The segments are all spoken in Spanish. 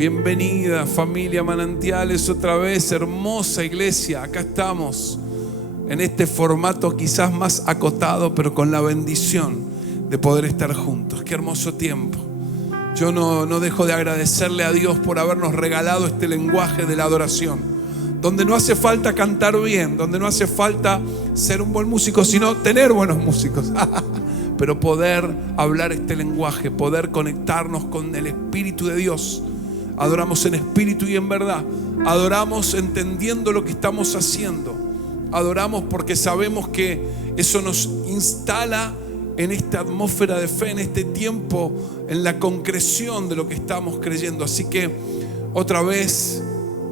Bienvenida familia Manantiales otra vez, hermosa iglesia. Acá estamos en este formato quizás más acotado, pero con la bendición de poder estar juntos. Qué hermoso tiempo. Yo no dejo de agradecerle a Dios por habernos regalado este lenguaje de la adoración, donde no hace falta cantar bien, donde no hace falta ser un buen músico, sino tener buenos músicos. Pero poder hablar este lenguaje, poder conectarnos con el Espíritu de Dios. Adoramos en espíritu y en verdad. Adoramos entendiendo lo que estamos haciendo. Adoramos porque sabemos que eso nos instala en esta atmósfera de fe, en este tiempo, en la concreción de lo que estamos creyendo. Así que otra vez,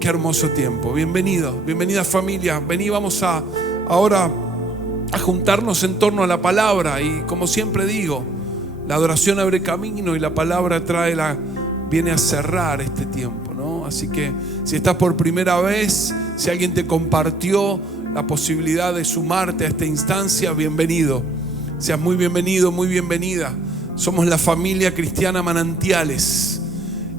qué hermoso tiempo. Bienvenido, bienvenida familia. Vení, vamos ahora a juntarnos en torno a la palabra. Y como siempre digo, la adoración abre camino y la palabra viene a cerrar este tiempo, ¿no? Así que si estás por primera vez, si alguien te compartió la posibilidad de sumarte a esta instancia, bienvenido. Seas muy bienvenido, muy bienvenida. Somos la familia cristiana Manantiales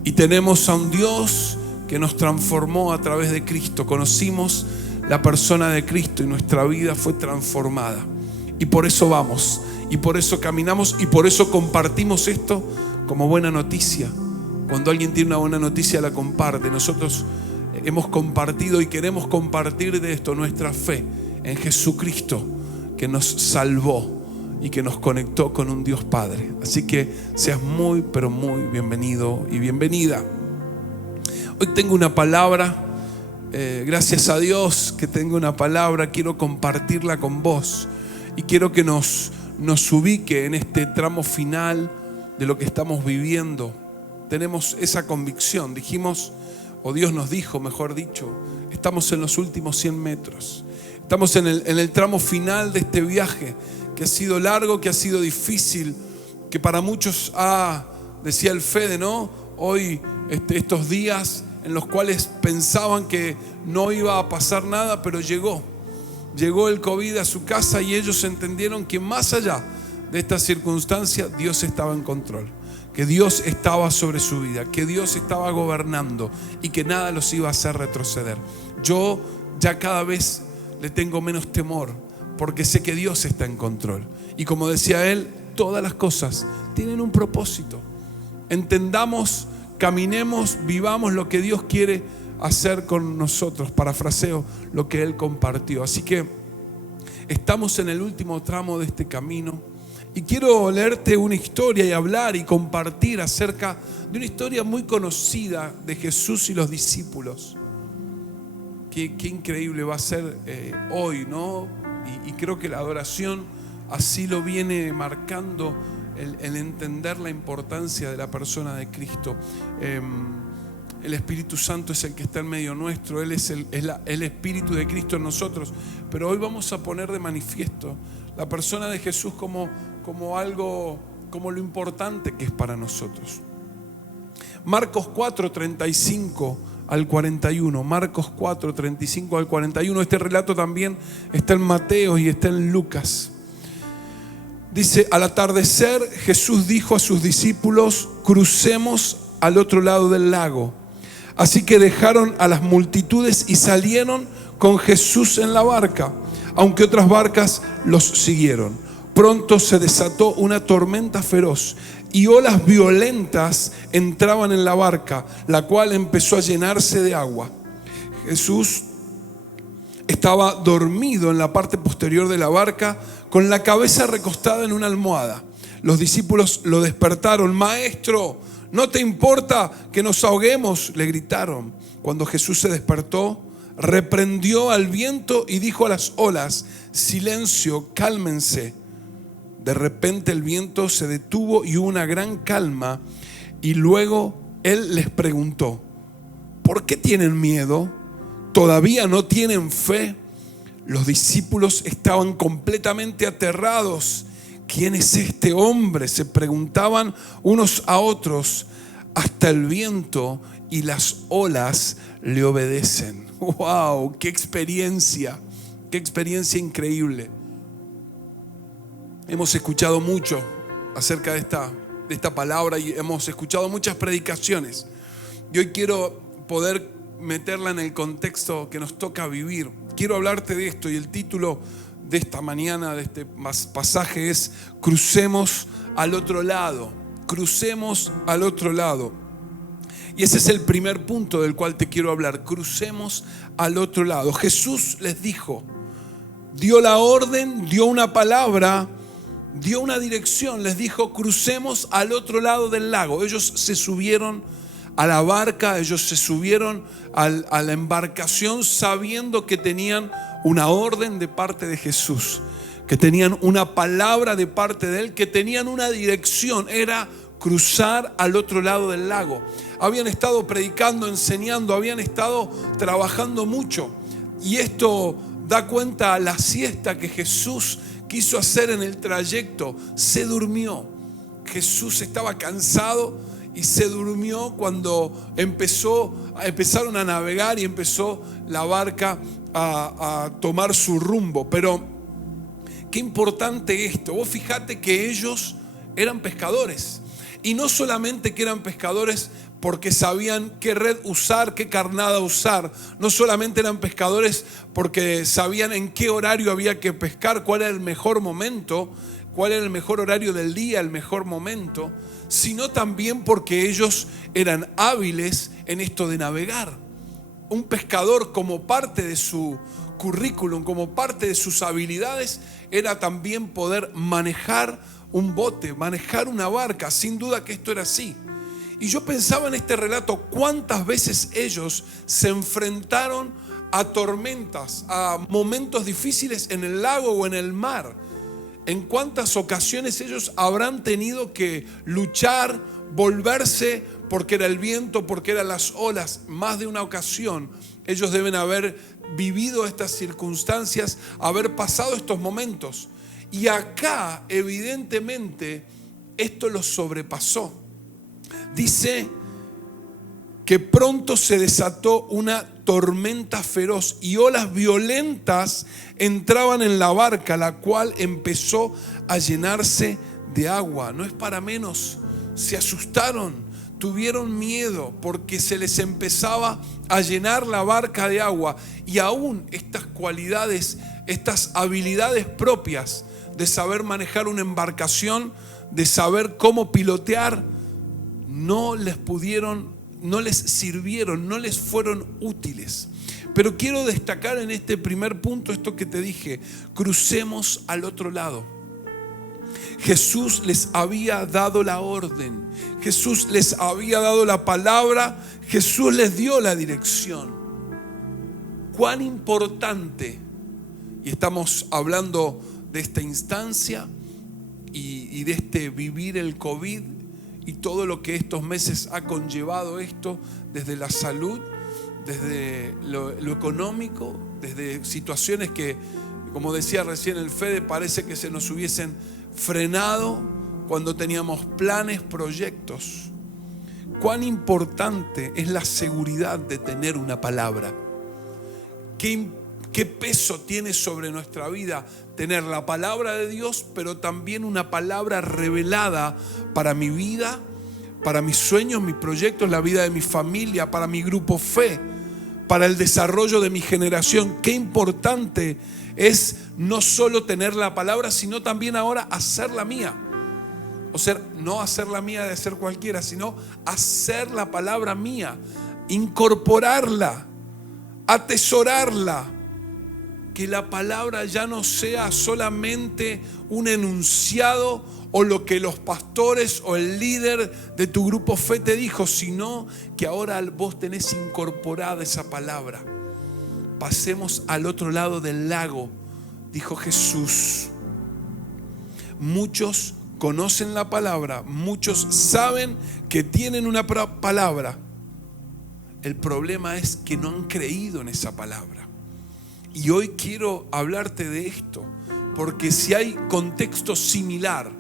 y tenemos a un Dios que nos transformó a través de Cristo. Conocimos la persona de Cristo y nuestra vida fue transformada. Y por eso vamos, y por eso caminamos, y por eso compartimos esto como buena noticia. Cuando alguien tiene una buena noticia, la comparte. Nosotros hemos compartido y queremos compartir de esto nuestra fe en Jesucristo, que nos salvó y que nos conectó con un Dios Padre. Así que seas muy, pero muy bienvenido y bienvenida. Hoy tengo una palabra, gracias a Dios que tengo una palabra, quiero compartirla con vos y quiero que nos ubique en este tramo final de lo que estamos viviendo. Tenemos esa convicción, dijimos, o Dios nos dijo, mejor dicho, estamos en los últimos 100 metros. Estamos en el tramo final de este viaje que ha sido largo, que ha sido difícil, que para muchos decía el Fede, ¿no? Hoy, estos días en los cuales pensaban que no iba a pasar nada, pero llegó el COVID a su casa y ellos entendieron que más allá de esta circunstancia, Dios estaba en control. Que Dios estaba sobre su vida, que Dios estaba gobernando y que nada los iba a hacer retroceder. Yo ya cada vez le tengo menos temor porque sé que Dios está en control. Y como decía él, todas las cosas tienen un propósito. Entendamos, caminemos, vivamos lo que Dios quiere hacer con nosotros. Parafraseo lo que él compartió. Así que estamos en el último tramo de este camino. Y quiero leerte una historia y hablar y compartir acerca de una historia muy conocida de Jesús y los discípulos. Qué increíble va a ser hoy, ¿no? Y creo que la adoración así lo viene marcando, el entender la importancia de la persona de Cristo. El Espíritu Santo es el que está en medio nuestro, Él es el Espíritu de Cristo en nosotros. Pero hoy vamos a poner de manifiesto la persona de Jesús como algo, como lo importante que es para nosotros. Marcos 4, 35 al 41. Marcos 4, 35 al 41. Este relato también está en Mateo y está en Lucas. Dice: al atardecer Jesús dijo a sus discípulos: crucemos al otro lado del lago. Así que dejaron a las multitudes y salieron con Jesús en la barca, aunque otras barcas los siguieron. Pronto se desató una tormenta feroz y olas violentas entraban en la barca, la cual empezó a llenarse de agua. Jesús estaba dormido en la parte posterior de la barca, con la cabeza recostada en una almohada. Los discípulos lo despertaron. Maestro, ¿no te importa que nos ahoguemos?, le gritaron. Cuando Jesús se despertó, reprendió al viento y dijo a las olas: silencio, cálmense. De repente el viento se detuvo y hubo una gran calma. Y luego él les preguntó: ¿por qué tienen miedo? ¿Todavía no tienen fe? Los discípulos estaban completamente aterrados. ¿Quién es este hombre?, se preguntaban unos a otros. Hasta el viento y las olas le obedecen. ¡Wow! ¡Qué experiencia! ¡Qué experiencia increíble! Hemos escuchado mucho acerca de esta palabra y hemos escuchado muchas predicaciones. Y hoy quiero poder meterla en el contexto que nos toca vivir. Quiero hablarte de esto y el título de esta mañana, de este pasaje es Crucemos al otro lado. Crucemos al otro lado. Y ese es el primer punto del cual te quiero hablar. Crucemos al otro lado. Jesús les dijo, dio la orden, dio una palabra, dio una dirección. Les dijo, crucemos al otro lado del lago. Ellos se subieron a la barca, ellos se subieron a la embarcación sabiendo que tenían una orden de parte de Jesús, que tenían una palabra de parte de Él, que tenían una dirección, era cruzar al otro lado del lago. Habían estado predicando, enseñando, habían estado trabajando mucho. Y esto da cuenta a la siesta que Jesús quiso hacer en el trayecto. Se durmió. Jesús estaba cansado y se durmió cuando empezaron a navegar y empezó la barca a tomar su rumbo. Pero qué importante esto. Vos fijate que ellos eran pescadores. Y no solamente que eran pescadores porque sabían qué red usar, qué carnada usar. No solamente eran pescadores porque sabían en qué horario había que pescar, cuál era el mejor momento, cuál era el mejor horario del día, el mejor momento, sino también porque ellos eran hábiles en esto de navegar. Un pescador, como parte de su currículum, como parte de sus habilidades, era también poder manejar un bote, manejar una barca. Sin duda que esto era así. Y yo pensaba en este relato, cuántas veces ellos se enfrentaron a tormentas, a momentos difíciles en el lago o en el mar. En cuántas ocasiones ellos habrán tenido que luchar, volverse porque era el viento, porque eran las olas. Más de una ocasión ellos deben haber vivido estas circunstancias, haber pasado estos momentos. Y acá, evidentemente, esto los sobrepasó. Dice que pronto se desató una tormenta feroz y olas violentas entraban en la barca, la cual empezó a llenarse de agua. No es para menos, se asustaron, tuvieron miedo porque se les empezaba a llenar la barca de agua. Y aún estas cualidades, estas habilidades propias de saber manejar una embarcación, de saber cómo pilotear, no les sirvieron, no les fueron útiles. Pero quiero destacar en este primer punto esto que te dije: crucemos al otro lado. Jesús les había dado la orden, Jesús les había dado la palabra, Jesús les dio la dirección. Cuán importante, y estamos hablando de esta instancia y de este vivir el COVID y todo lo que estos meses ha conllevado esto, desde la salud, desde lo económico, desde situaciones que, como decía recién el Fede, parece que se nos hubiesen frenado cuando teníamos planes, proyectos. Cuán importante es la seguridad de tener una palabra. ¿Qué peso tiene sobre nuestra vida tener la palabra de Dios, pero también una palabra revelada para mi vida, para mis sueños, mis proyectos, la vida de mi familia, para mi grupo fe, para el desarrollo de mi generación? Qué importante es no solo tener la palabra, sino también ahora hacerla mía. O sea, no hacerla mía de ser cualquiera, sino hacer la palabra mía, incorporarla, atesorarla. Que la palabra ya no sea solamente un enunciado o lo que los pastores o el líder de tu grupo fe te dijo, sino que ahora vos tenés incorporada esa palabra. Pasemos al otro lado del lago, dijo Jesús. Muchos conocen la palabra, muchos saben que tienen una palabra. El problema es que no han creído en esa palabra. Y hoy quiero hablarte de esto, porque si hay contexto similar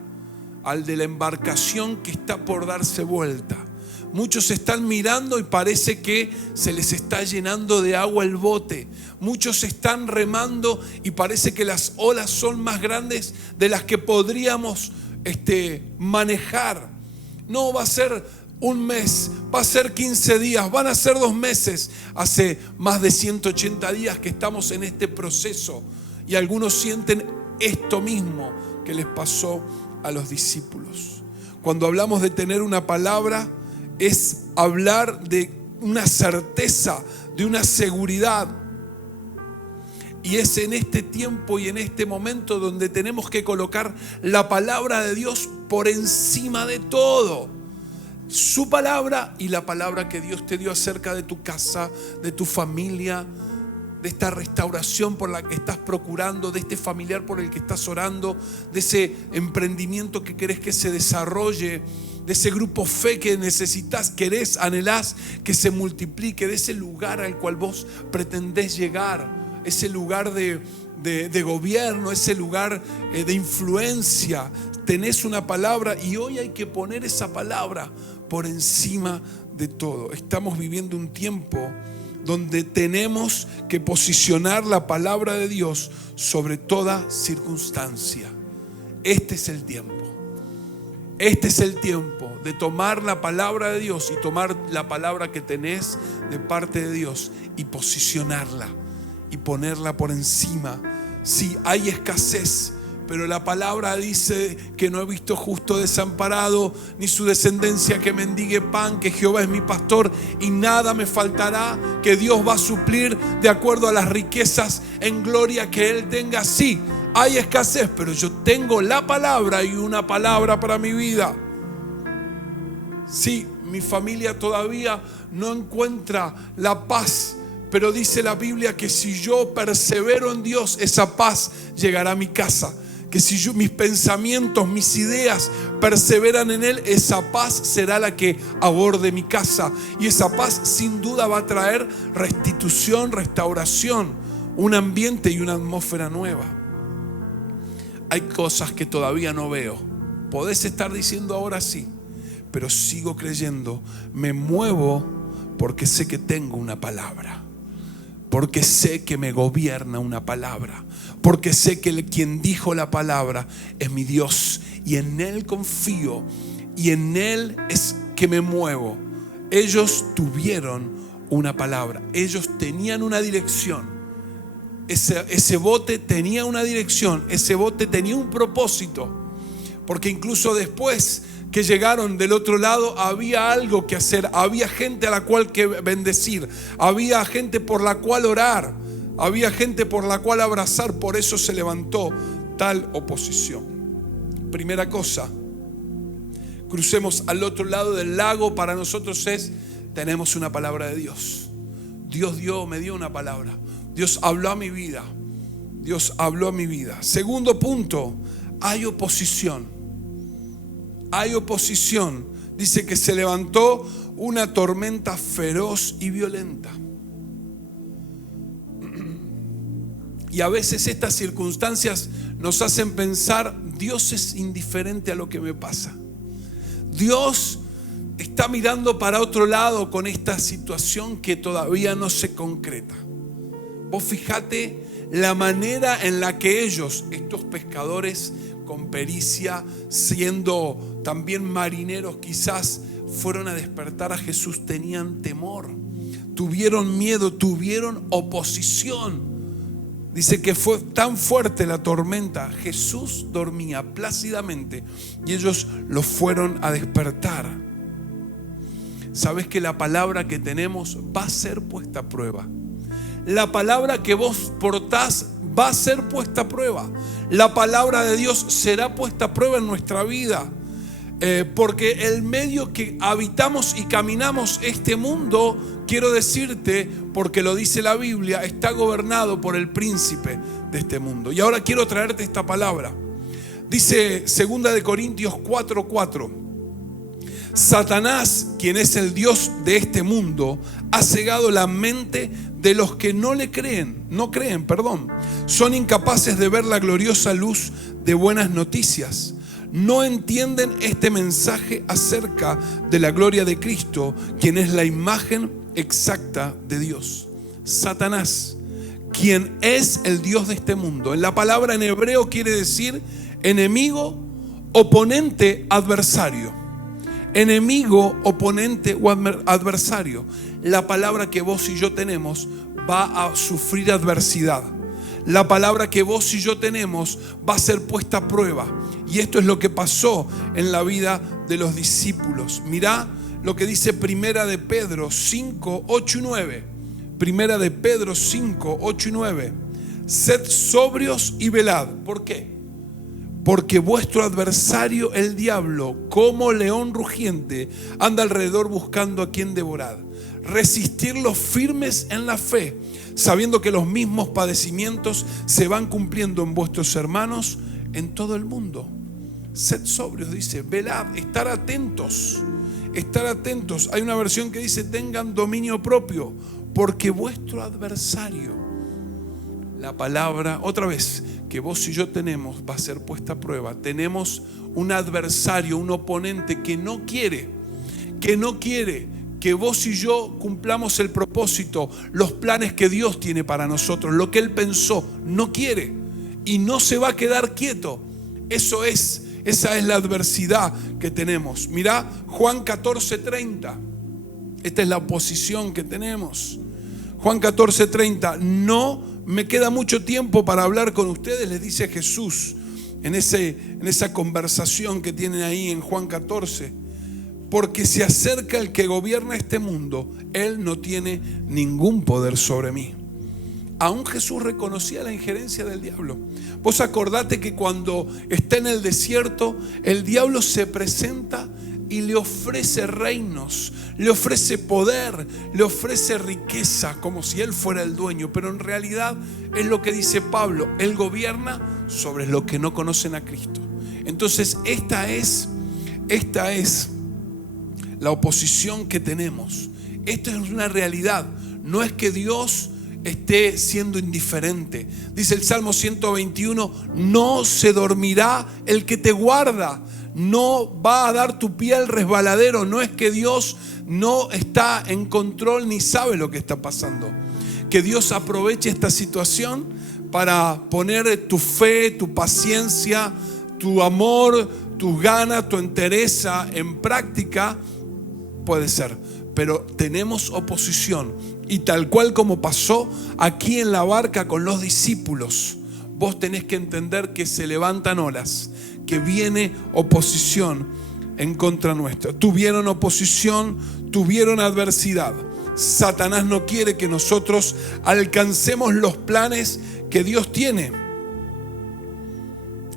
al de la embarcación que está por darse vuelta, muchos están mirando y parece que se les está llenando de agua el bote. Muchos están remando y parece que las olas son más grandes de las que podríamos manejar. No va a ser un mes, va a ser 15 días, van a ser 2 meses. Hace más de 180 días que estamos en este proceso y algunos sienten esto mismo que les pasó a los discípulos. Cuando hablamos de tener una palabra, es hablar de una certeza, de una seguridad. Y es en este tiempo y en este momento donde tenemos que colocar la palabra de Dios por encima de todo. Su palabra y la palabra que Dios te dio acerca de tu casa, de tu familia, de esta restauración por la que estás procurando, de este familiar por el que estás orando, de ese emprendimiento que querés que se desarrolle, de ese grupo fe que necesitas, querés, anhelás que se multiplique, de ese lugar al cual vos pretendés llegar, ese lugar de gobierno, ese lugar de influencia. Tenés una palabra y hoy hay que poner esa palabra por encima de todo. Estamos viviendo un tiempo donde tenemos que posicionar la palabra de Dios sobre toda circunstancia. Este es el tiempo. Este es el tiempo de tomar la palabra de Dios y tomar la palabra que tenés de parte de Dios y posicionarla y ponerla por encima. Sí, hay escasez, pero la palabra dice que no he visto justo desamparado, ni su descendencia que mendigue pan, que Jehová es mi pastor y nada me faltará, que Dios va a suplir de acuerdo a las riquezas en gloria que Él tenga. Sí, hay escasez, pero yo tengo la palabra y una palabra para mi vida. Sí, mi familia todavía no encuentra la paz, pero dice la Biblia que si yo persevero en Dios, esa paz llegará a mi casa. Que si mis pensamientos, mis ideas perseveran en Él, esa paz será la que aborde mi casa. Y esa paz sin duda va a traer restitución, restauración, un ambiente y una atmósfera nueva. Hay cosas que todavía no veo. Podés estar diciendo ahora sí, pero sigo creyendo. Me muevo porque sé que tengo una palabra. Porque sé que me gobierna una palabra. Porque sé que quien dijo la palabra es mi Dios. Y en Él confío. Y en Él es que me muevo. Ellos tuvieron una palabra. Ellos tenían una dirección. Ese bote tenía una dirección. Ese bote tenía un propósito. Porque incluso después que llegaron del otro lado, había algo que hacer, había gente a la cual que bendecir, había gente por la cual orar, había gente por la cual abrazar. Por eso se levantó tal oposición. Primera cosa, crucemos al otro lado del lago. Para nosotros tenemos una palabra de Dios. Dios me dio una palabra. Dios habló a mi vida. Dios habló a mi vida. Segundo punto, hay oposición. Hay oposición. Dice que se levantó una tormenta feroz y violenta. Y a veces estas circunstancias nos hacen pensar, Dios es indiferente a lo que me pasa. Dios está mirando para otro lado con esta situación que todavía no se concreta. Vos fíjate la manera en la que ellos, estos pescadores con pericia, siendo también marineros, quizás fueron a despertar a Jesús. Tenían temor, tuvieron miedo, tuvieron oposición. Dice que fue tan fuerte la tormenta. Jesús dormía plácidamente y ellos lo fueron a despertar. Sabes que la palabra que tenemos va a ser puesta a prueba. La palabra que vos portás va a ser puesta a prueba. La palabra de Dios será puesta a prueba en nuestra vida. Porque el medio que habitamos y caminamos este mundo, quiero decirte, porque lo dice la Biblia, está gobernado por el príncipe de este mundo. Y ahora quiero traerte esta palabra. Dice 2 Corintios 4:4. Satanás, quien es el Dios de este mundo, ha cegado la mente de los que no creen. Son incapaces de ver la gloriosa luz de buenas noticias. No entienden este mensaje acerca de la gloria de Cristo, quien es la imagen exacta de Dios. Satanás, quien es el Dios de este mundo. En la palabra en hebreo quiere decir enemigo, oponente, adversario. enemigo, oponente o adversario. La palabra que vos y yo tenemos va a sufrir adversidad. La palabra que vos y yo tenemos va a ser puesta a prueba. Y esto es lo que pasó en la vida de los discípulos. Mirá lo que dice Primera de Pedro 5, 8 y 9. Primera de Pedro 5, 8 y 9. Sed sobrios y velad. ¿Por qué? Porque vuestro adversario, el diablo, como león rugiente, anda alrededor buscando a quien devorar. Resistirlos firmes en la fe, sabiendo que los mismos padecimientos se van cumpliendo en vuestros hermanos en todo el mundo. Sed sobrios, dice, velad, estar atentos. Estar atentos. Hay una versión que dice: tengan dominio propio, porque vuestro adversario, la palabra, otra vez, que vos y yo tenemos, va a ser puesta a prueba. Tenemos un adversario, un oponente que no quiere que vos y yo cumplamos el propósito, los planes que Dios tiene para nosotros, lo que Él pensó. No quiere y no se va a quedar quieto. Esa es la adversidad que tenemos. Mirá Juan 14:30. Esta es la oposición que tenemos. Juan 14:30. No me queda mucho tiempo para hablar con ustedes, les dice Jesús en esa conversación que tienen ahí en Juan 14. Porque se acerca el que gobierna este mundo. Él no tiene ningún poder sobre mí. Aún Jesús reconocía la injerencia del diablo. Vos acordate que cuando está en el desierto, el diablo se presenta y le ofrece reinos, le ofrece poder, le ofrece riqueza, como si él fuera el dueño. Pero en realidad es lo que dice Pablo: él gobierna sobre los que no conocen a Cristo. Entonces esta es la oposición que tenemos. Esto es una realidad. No es que Dios esté siendo indiferente. Dice el Salmo 121: no se dormirá el que te guarda, no va a dar tu pie al resbaladero. No es que Dios no está en control ni sabe lo que está pasando. Que Dios aproveche esta situación para poner tu fe, tu paciencia, tu amor, tus ganas, tu entereza en práctica, puede ser. Pero tenemos oposición. Y tal cual como pasó aquí en la barca con los discípulos, vos tenés que entender que se levantan olas, que viene oposición en contra nuestra. Tuvieron oposición, tuvieron adversidad. Satanás no quiere que nosotros alcancemos los planes que Dios tiene.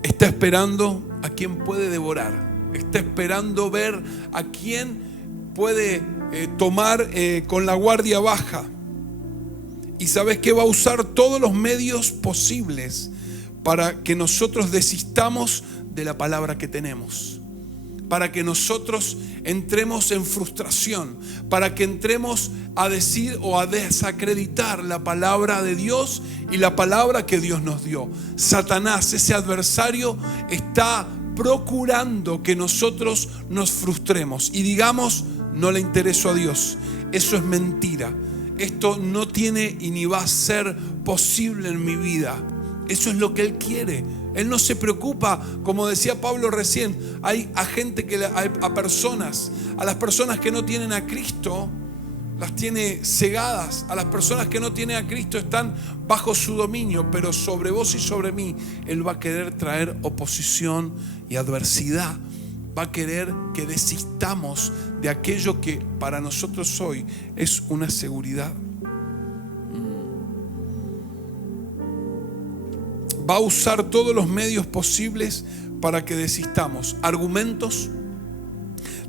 Está esperando a quien puede devorar. Está esperando ver a quién puede tomar con la guardia baja. Y sabes que va a usar todos los medios posibles para que nosotros desistamos de la palabra que tenemos, para que nosotros entremos en frustración, para que entremos a decir o a desacreditar la palabra de Dios y la palabra que Dios nos dio. Satanás, ese adversario, está procurando que nosotros nos frustremos y digamos: no le intereso a Dios. Eso es mentira. Esto no tiene y ni va a ser posible en mi vida. Eso es lo que Él quiere. Él no se preocupa, como decía Pablo recién. Hay a gente a las personas que no tienen a Cristo, las tiene cegadas. A las personas que no tienen a Cristo están bajo su dominio. Pero sobre vos y sobre mí, Él va a querer traer oposición y adversidad. Va a querer que desistamos de aquello que para nosotros hoy es una seguridad. Va a usar todos los medios posibles para que desistamos. Argumentos,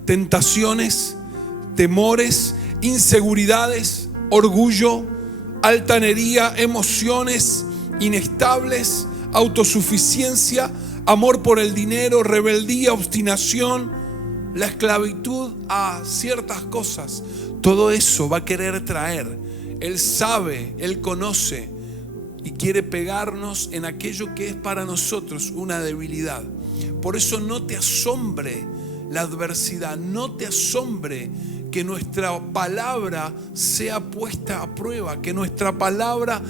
tentaciones, temores, inseguridades, orgullo, altanería, emociones inestables, autosuficiencia, amor por el dinero, rebeldía, obstinación, la esclavitud a ciertas cosas. Todo eso va a querer traer. Él sabe, Él conoce y quiere pegarnos en aquello que es para nosotros una debilidad. Por eso no te asombre la adversidad, no te asombre que nuestra palabra sea puesta a prueba, que nuestra palabra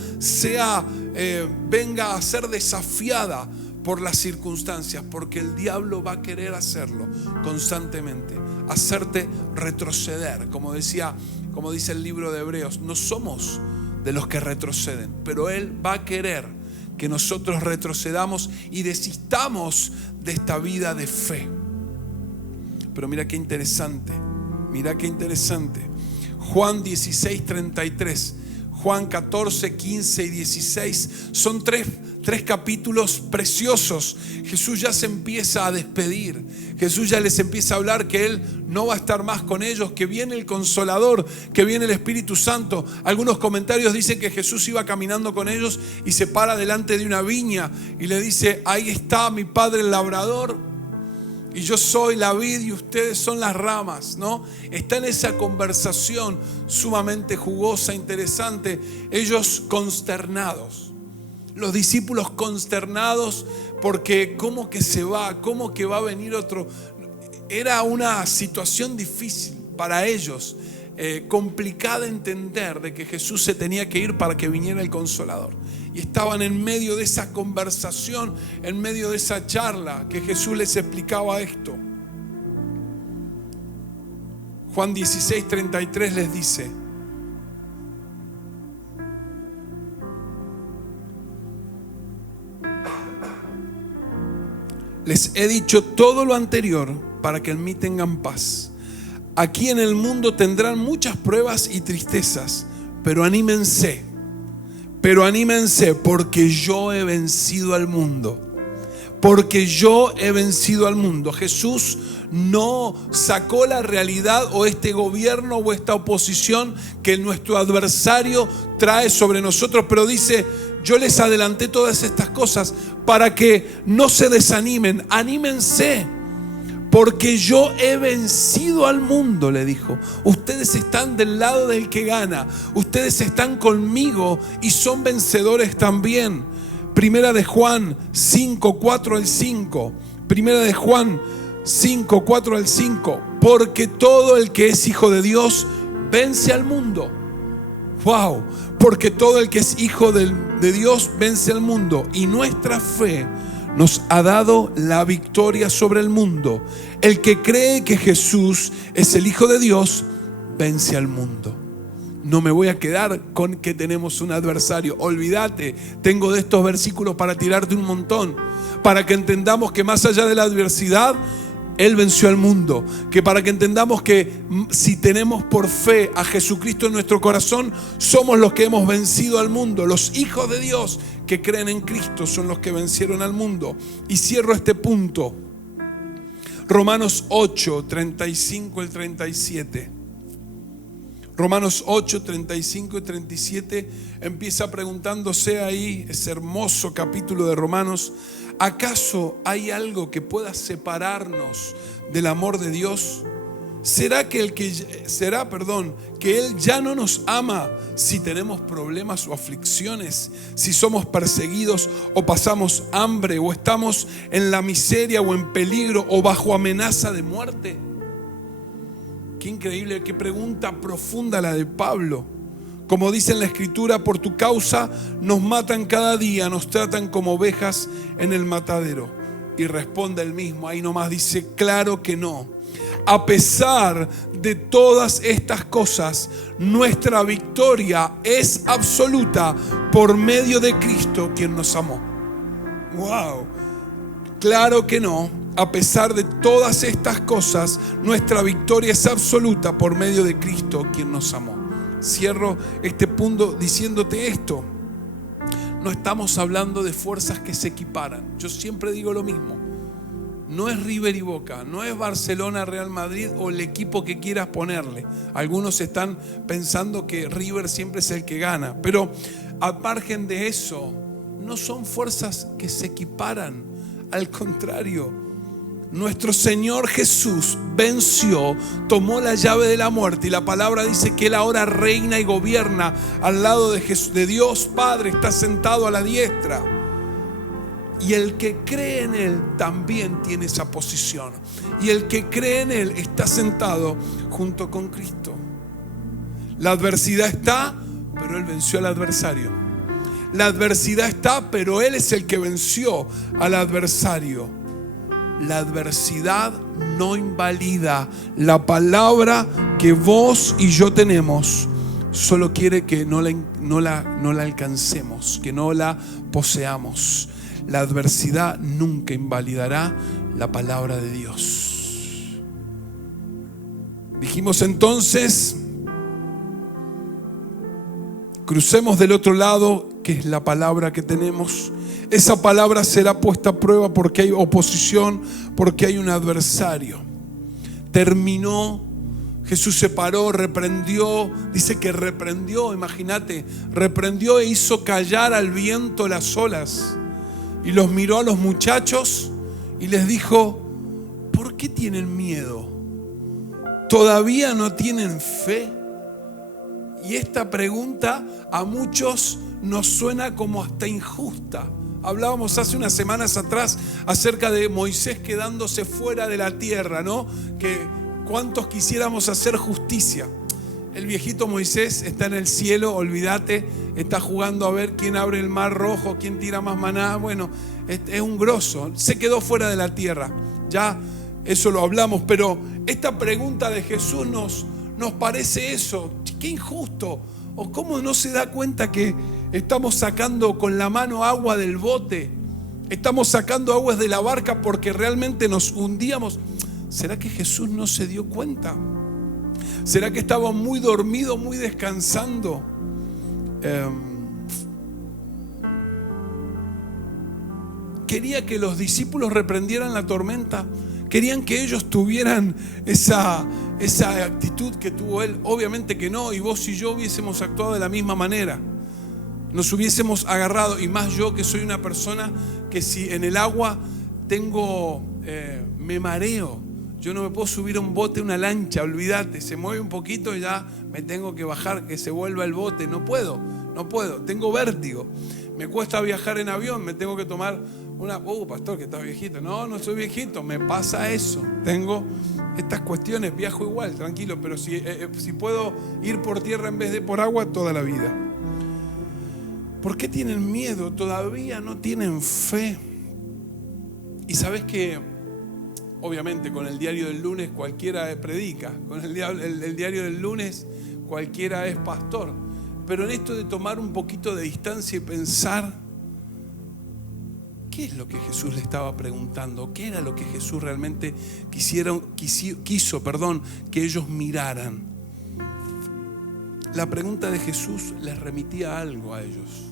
venga a ser desafiada. por las circunstancias, porque el diablo va a querer hacerlo constantemente, hacerte retroceder. Como dice el libro de Hebreos, no somos de los que retroceden, pero él va a querer que nosotros retrocedamos y desistamos de esta vida de fe. Pero mira qué interesante, Juan 16:33, Juan 14, 15 y 16, son tres capítulos preciosos. Jesús ya se empieza a despedir. Jesús ya les empieza a hablar que Él no va a estar más con ellos, que viene el Consolador, que viene el Espíritu Santo. Algunos comentarios dicen que Jesús iba caminando con ellos y se para delante de una viña y le dice: ahí está mi Padre el labrador, y yo soy la vid y ustedes son las ramas, ¿no? Está en esa conversación sumamente jugosa, interesante. Ellos consternados, los discípulos consternados, porque ¿cómo que se va? ¿Cómo que va a venir otro? Era una situación difícil para ellos, complicada de entender, de que Jesús se tenía que ir para que viniera el Consolador. Y estaban en medio de esa conversación, en medio de esa charla, que Jesús les explicaba esto. Juan 16:33 les dice: les he dicho todo lo anterior para que en mí tengan paz. Aquí en el mundo tendrán muchas pruebas y tristezas, pero anímense, porque yo he vencido al mundo. Porque yo he vencido al mundo. Jesús no sacó la realidad o este gobierno o esta oposición que nuestro adversario trae sobre nosotros, pero dice: yo les adelanté todas estas cosas para que no se desanimen. Anímense, porque yo he vencido al mundo, le dijo. Ustedes están del lado del que gana. Ustedes están conmigo y son vencedores también. Primera de Juan 5, 4 al 5. Primera de Juan 5, 4 al 5. Porque todo el que es hijo de Dios vence al mundo. Wow. Porque todo el que es hijo de Dios vence al mundo. Y nuestra fe nos ha dado la victoria sobre el mundo. El que cree que Jesús es el Hijo de Dios, vence al mundo. No me voy a quedar con que tenemos un adversario. Olvídate, tengo de estos versículos para tirarte un montón, para que entendamos que más allá de la adversidad, Él venció al mundo. Que para que entendamos que si tenemos por fe a Jesucristo en nuestro corazón, somos los que hemos vencido al mundo. Los hijos de Dios que creen en Cristo son los que vencieron al mundo. Y cierro este punto. Romanos 8, 35 y 37. Romanos 8, 35 y 37 empieza preguntándose ahí, ese hermoso capítulo de Romanos: ¿acaso hay algo que pueda separarnos del amor de Dios? ¿Será que Él ya no nos ama si tenemos problemas o aflicciones, si somos perseguidos o pasamos hambre, o estamos en la miseria o en peligro o bajo amenaza de muerte? Qué increíble, qué pregunta profunda la de Pablo. Como dice en la Escritura: por tu causa nos matan cada día, nos tratan como ovejas en el matadero. Y responde él mismo, ahí nomás dice: claro que no. A pesar de todas estas cosas, nuestra victoria es absoluta por medio de Cristo, quien nos amó. Wow. Claro que no. A pesar de todas estas cosas, nuestra victoria es absoluta por medio de Cristo, quien nos amó. Cierro este punto diciéndote esto: no estamos hablando de fuerzas que se equiparan. Yo siempre digo lo mismo: no es River y Boca, no es Barcelona, Real Madrid o el equipo que quieras ponerle. Algunos están pensando que River siempre es el que gana, pero al margen de eso, no son fuerzas que se equiparan. Al contrario, nuestro Señor Jesús venció, tomó la llave de la muerte, y la palabra dice que Él ahora reina y gobierna al lado de Dios Padre, está sentado a la diestra. Y el que cree en Él también tiene esa posición. Y el que cree en Él está sentado junto con Cristo. La adversidad está, pero Él venció al adversario. La adversidad está, pero Él es el que venció al adversario. La adversidad no invalida la palabra que vos y yo tenemos. Solo quiere que no la alcancemos, que no la poseamos. La adversidad nunca invalidará la palabra de Dios. Dijimos entonces, crucemos del otro lado, que es la palabra que tenemos. Esa palabra será puesta a prueba porque hay oposición, porque hay un adversario. Terminó, Jesús se paró, reprendió, dice que reprendió, imagínate, reprendió e hizo callar al viento las olas. Y los miró a los muchachos y les dijo: ¿por qué tienen miedo? ¿Todavía no tienen fe? Y esta pregunta a muchos nos suena como hasta injusta. Hablábamos hace unas semanas atrás acerca de Moisés quedándose fuera de la tierra, ¿no? Que cuántos quisiéramos hacer justicia. El viejito Moisés está en el cielo, olvídate, está jugando a ver quién abre el mar rojo, quién tira más maná. Bueno, es un grosso, se quedó fuera de la tierra. Ya eso lo hablamos, pero esta pregunta de Jesús nos parece eso. Qué injusto. ¿O cómo no se da cuenta que estamos sacando con la mano agua del bote? Estamos sacando aguas de la barca porque realmente nos hundíamos. ¿Será que Jesús no se dio cuenta? ¿Será que estaba muy dormido, muy descansando? Quería que los discípulos reprendieran la tormenta. Querían que ellos tuvieran esa actitud que tuvo Él. Obviamente que no, y vos y yo hubiésemos actuado de la misma manera. Nos hubiésemos agarrado, y más yo que soy una persona que si en el agua me mareo. Yo no me puedo subir a un bote, una lancha, olvídate, se mueve un poquito y ya me tengo que bajar, que se vuelva el bote. No puedo, tengo vértigo. Me cuesta viajar en avión, me tengo que tomar pastor, que estás viejito. No soy viejito, me pasa eso. Tengo estas cuestiones, viajo igual, tranquilo, pero si puedo ir por tierra en vez de por agua, toda la vida. ¿Por qué tienen miedo? Todavía no tienen fe. Y sabes que, obviamente, con el diario del lunes cualquiera predica, con el diario del lunes cualquiera es pastor. Pero en esto de tomar un poquito de distancia y pensar, ¿qué es lo que Jesús le estaba preguntando? ¿Qué era lo que Jesús realmente quiso que ellos miraran? La pregunta de Jesús les remitía algo a ellos.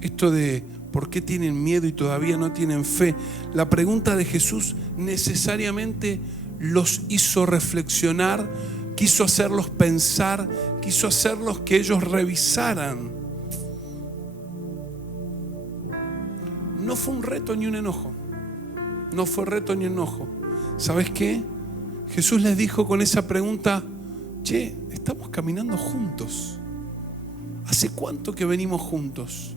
Esto de ¿por qué tienen miedo y todavía no tienen fe? La pregunta de Jesús necesariamente los hizo reflexionar, quiso hacerlos pensar, quiso hacerlos que ellos revisaran. No fue un reto ni un enojo. No fue reto ni enojo. ¿Sabes qué? Jesús les dijo con esa pregunta: estamos caminando juntos. ¿Hace cuánto que venimos juntos?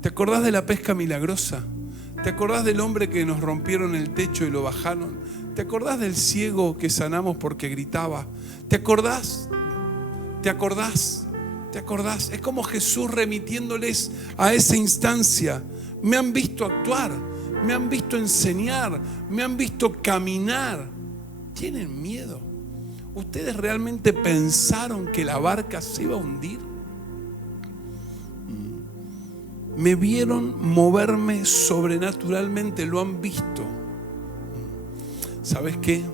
¿Te acordás de la pesca milagrosa? ¿Te acordás del hombre que nos rompieron el techo y lo bajaron? ¿Te acordás del ciego que sanamos porque gritaba? ¿Te acordás? ¿Te acordás? ¿Te acordás? Es como Jesús remitiéndoles a esa instancia. Me han visto actuar, me han visto enseñar, me han visto caminar. ¿Tienen miedo? ¿Ustedes realmente pensaron que la barca se iba a hundir? Me vieron moverme sobrenaturalmente, lo han visto. ¿Sabes qué?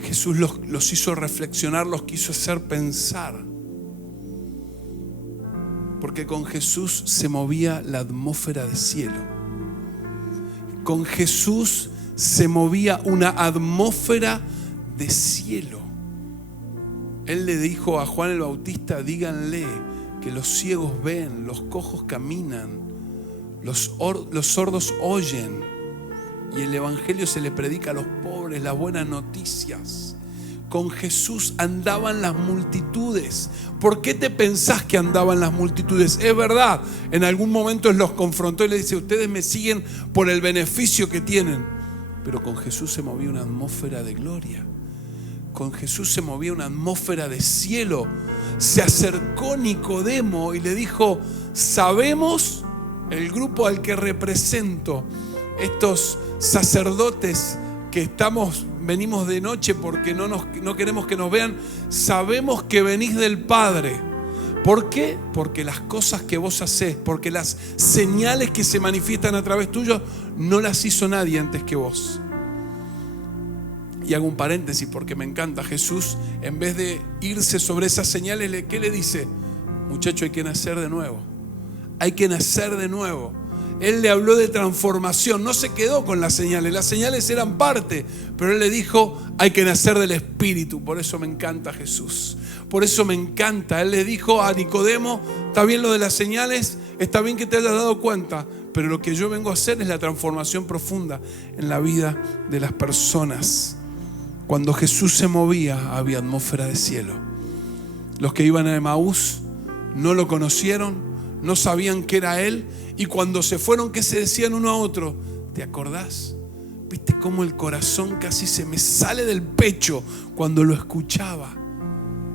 Jesús los hizo reflexionar, los quiso hacer pensar. Porque con Jesús se movía la atmósfera de cielo. Con Jesús se movía una atmósfera de cielo. Él le dijo a Juan el Bautista: díganle que los ciegos ven, los cojos caminan, los sordos oyen, y el evangelio se le predica a los pobres, las buenas noticias. Con Jesús andaban las multitudes. ¿Por qué te pensás que andaban las multitudes? Es verdad, en algún momento Él los confrontó y les dice: ustedes me siguen por el beneficio que tienen. Pero con Jesús se movía una atmósfera de gloria. con Jesús se movía una atmósfera de cielo. Se acercó Nicodemo y le dijo: sabemos, el grupo al que represento, estos sacerdotes que venimos de noche porque no queremos que nos vean, sabemos que venís del Padre. ¿Por qué? Porque las cosas que vos hacés, porque las señales que se manifiestan a través tuyo, no las hizo nadie antes que vos. Y hago un paréntesis porque me encanta. Jesús, en vez de irse sobre esas señales, ¿qué le dice? Muchacho, hay que nacer de nuevo. Hay que nacer de nuevo. Él le habló de transformación, no se quedó con las señales eran parte, pero él le dijo: hay que nacer del Espíritu. Por eso me encanta Jesús, por eso me encanta. Él le dijo a Nicodemo: está bien lo de las señales, está bien que te hayas dado cuenta, pero lo que yo vengo a hacer es la transformación profunda en la vida de las personas. Cuando Jesús se movía, había atmósfera de cielo. Los que iban a Emaús no lo conocieron, no sabían que era Él. Y cuando se fueron, ¿qué se decían uno a otro? ¿Te acordás? ¿Viste cómo el corazón casi se me sale del pecho cuando lo escuchaba?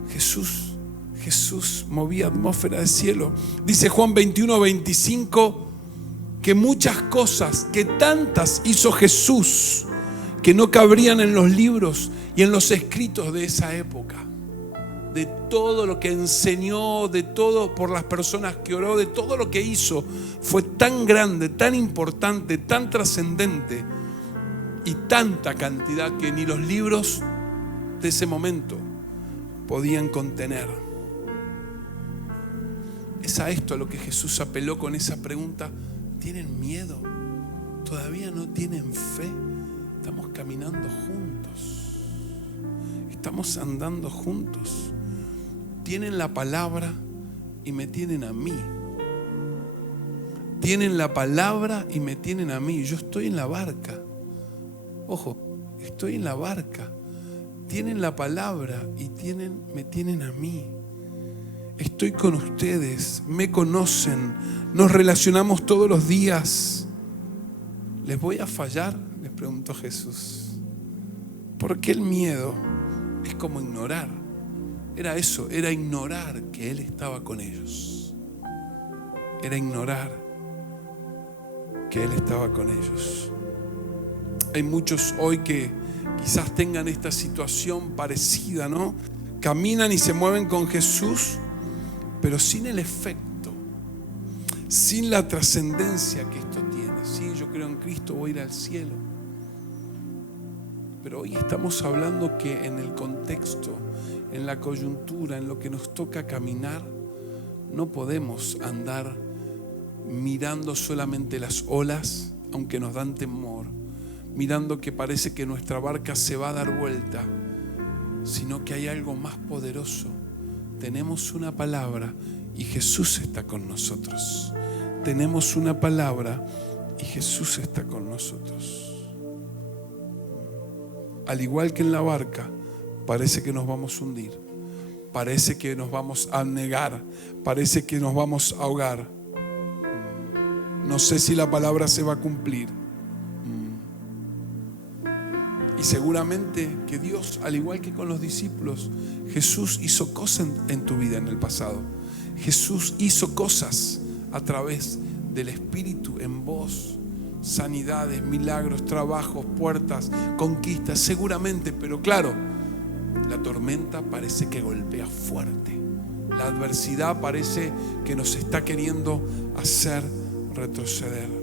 Jesús movía atmósfera de cielo. Dice Juan 21:25 que muchas cosas, que tantas hizo Jesús, que no cabrían en los libros y en los escritos de esa época. De todo lo que enseñó, de todo por las personas que oró, de todo lo que hizo, fue tan grande, tan importante, tan trascendente y tanta cantidad que ni los libros de ese momento podían contener. Es a esto a lo que Jesús apeló con esa pregunta. ¿Tienen miedo? ¿Todavía no tienen fe? Estamos caminando juntos, estamos andando juntos. Tienen la palabra y me tienen a mí. Tienen la palabra y me tienen a mí. Yo estoy en la barca. Ojo, estoy en la barca. Tienen la palabra y me tienen a mí. Estoy con ustedes, me conocen, nos relacionamos todos los días. ¿Les voy a fallar?, les preguntó Jesús. Porque el miedo es como ignorar. Era eso, era ignorar que Él estaba con ellos. Era ignorar que Él estaba con ellos. Hay muchos hoy que quizás tengan esta situación parecida, ¿no? Caminan y se mueven con Jesús, pero sin el efecto, sin la trascendencia que esto tiene. Sí, yo creo en Cristo, voy a ir al cielo. Pero hoy estamos hablando que en el contexto, en la coyuntura, en lo que nos toca caminar, no podemos andar mirando solamente las olas, aunque nos dan temor, mirando que parece que nuestra barca se va a dar vuelta, sino que hay algo más poderoso. Tenemos una palabra y Jesús está con nosotros. Tenemos una palabra y Jesús está con nosotros. Al igual que en la barca, parece que nos vamos a hundir, parece que nos vamos a anegar, parece que nos vamos a ahogar. No sé si la palabra se va a cumplir. Y seguramente que Dios, al igual que con los discípulos, Jesús hizo cosas en tu vida en el pasado. Jesús hizo cosas a través del Espíritu en vos. Sanidades, milagros, trabajos, puertas, conquistas, seguramente. Pero claro, la tormenta parece que golpea fuerte. La adversidad parece que nos está queriendo hacer retroceder.